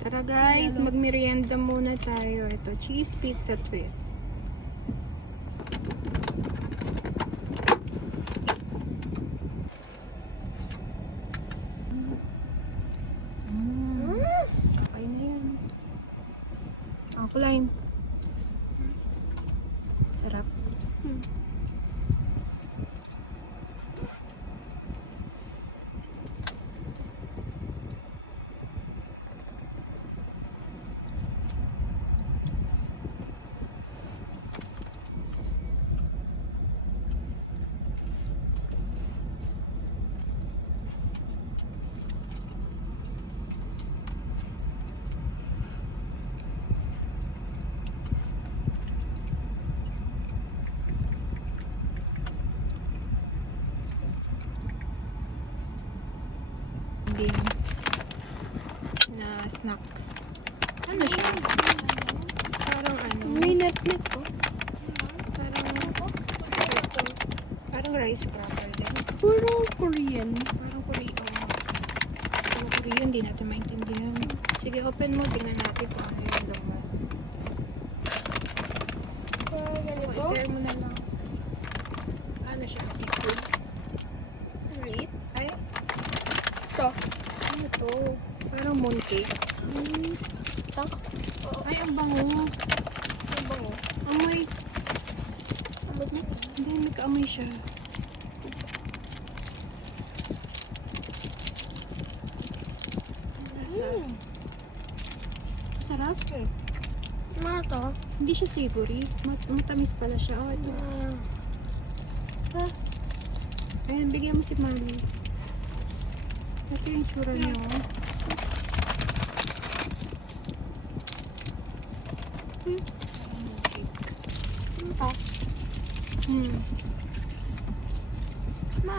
Tara guys, magmerienda muna tayo. Ito, cheese pizza twist. Okay na yan. Ang kulay. Sarap. Game na snack. Ano siya? Parang ano? May net-net po. Parang rice cracker din. Puro Korean. Parang Korean. Parang Korean, di natin maintindihan. Sige, open mo. Tingnan natin kung ano yung laman. Ganito? I-share mo na lang. Ano siya? Seafood? Wait. Ay, Ito. ano to? Parang mooncake. Ito. Ay, ang bango. Ang bango. Amoy. Abot mo? Hindi, nagka-amoy siya. Sarap. Ano to? Hindi siya savory. Matamis pala siya. Oh, ito. Ayan, bigyan mo si Mami. Ito yung tsura niya. Oh. Ito. Hmm. Ma,